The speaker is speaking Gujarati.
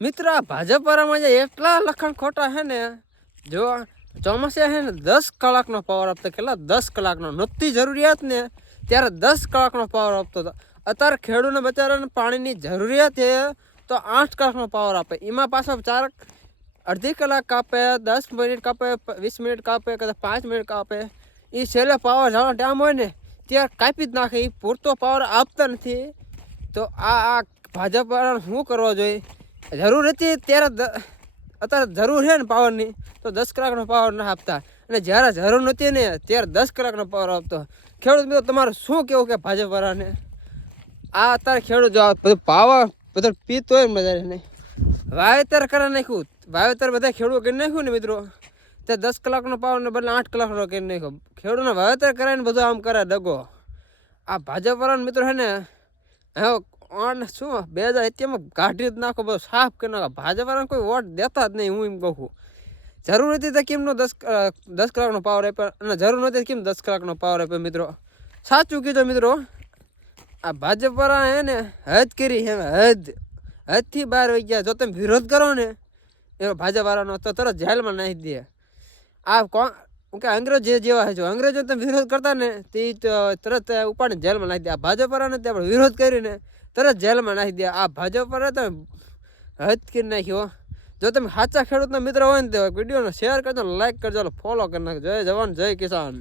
मित्र आ भाजपवाળામાં જે એટલા લખણ ખોટા હે ને, જો ચોમાસે હે ને 10 કલાકનો પાવર આપતો, કેટલા 10 કલાકનો નહોતી જરૂરિયાત ને ત્યારે 10 કલાકનો પાવર આપતો હતો. અત્યારે ખેડૂતને બચારાને પાણીની જરૂરિયાત છે તો 8 કલાકનો પાવર આપે. એમાં પાછા ચાર અડધી કલાક કાપે, 10 મિનિટ કાપે, 20 મિનિટ કાપે, કદાચ 5 મિનિટ કાપે. એ છેલ્લે પાવર જવાનો ટાઈમ હોય ને ત્યારે કાપી જ નાખે. એ પૂરતો પાવર આપતા નથી. તો આ ભાજપવાળાને શું કરવો જોઈએ? જરૂર હતી ત્યારે અત્યારે જરૂર છે ને પાવરની, તો 10 કલાકનો પાવર ના આપતા. અને જ્યારે જરૂર નથી ને ત્યારે 10 કલાકનો પાવર આપતો. ખેડૂત મિત્રો તમારે શું કેવું કે ભાજપવાળાને? આ અત્યારે ખેડૂત જો બધું પાવર બધું પીતો હોય ને બધા નહીં, વાવેતર કરી નાખ્યું. વાવેતર બધા ખેડૂતો કરી નાખ્યું ને મિત્રો, તે 10 કલાકનો પાવર ને બદલે 8 કલાકનો કરી નાખ્યો. ખેડૂતને વાવેતર કરાવીને બધું આમ કરે દગો. આ ભાજપવાળાને મિત્રો છે ને હવે ઓન શું 2021 કાઢી જ નાખો, બધું સાફ કરી નાખો. ભાજપવાળાને કોઈ વોટ દેતા જ નહીં. હું એમ કહું જરૂર હતી તો કેમનો 10 કલાકનો પાવર આપ્યો, અને જરૂર નથી કેમ 10 કલાકનો પાવર આપ્યો? મિત્રો સાચું કીધો મિત્રો. આ ભાજપવાળા હે ને હદ કરી હે, હદથી બહાર વહી ગયા. જો તમે વિરોધ કરો ને એનો ભાજપવાળાનો તો તરત જેલમાં નાખી દે. આ કોણ કે અંગ્રેજ જેવા છે, અંગ્રેજો તમે વિરોધ કરતા ને તે તરત ઉપાડીને જેલમાં નાખી દે. આ ભાજપવાળાને તે આપણે વિરોધ કરીને તરત જેલમાં નાખી દે. આ ભાજપવાળા તમે હદ કરી નાખ્યો. જો તમે સાચા ખેડૂતના મિત્ર હોય ને તો વિડીયોને શેર કરજો, લાઈક કરજો, ફોલો કરી નાખજો. જય જવાન જય કિસાન.